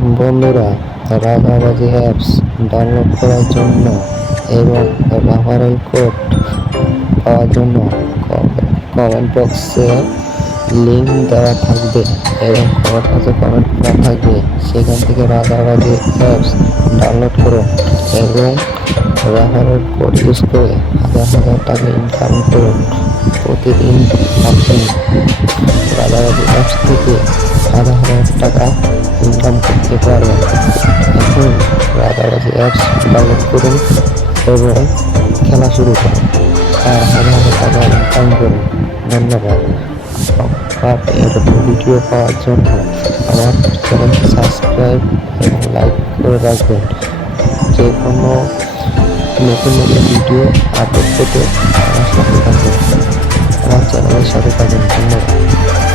বন্ধুরা, রাগাবাজি apps download করার জন্য এবং রেফারেল কোড পাওয়ার জন্য কমেন্ট বক্সে লিঙ্ক দেওয়া থাকবে এবং কমেন্ট বক্সে কমেন্ট করা থাকবে। সেখান থেকে রাগাবাজি অ্যাপস ডাউনলোড করুন এবং রেফারেল কোড ইউজ করে হাজার হাজার টাকা ইনকাম করুন। প্রতিদিন আপনি রাগাবাজি অ্যাপস থেকে হাজার হাজার টাকা ইনকাম করতে পারবেন। এখন রাগাবাজি অ্যাপস ডাউনলোড করুন এবং খেলা শুরু করুন আর হাজার হাজার টাকা ইনকাম করুন। ধন্যবাদ। আর এরকম ভিডিও পাওয়ার জন্য আমার চ্যানেলটি সাবস্ক্রাইব এবং লাইক করে রাখবেন। যে কোনো নতুন নতুন ভিডিও আপলোড পেতে আমার সাথে থাকুন, আমার চ্যানেলের সাথে থাকুন। ধন্যবাদ।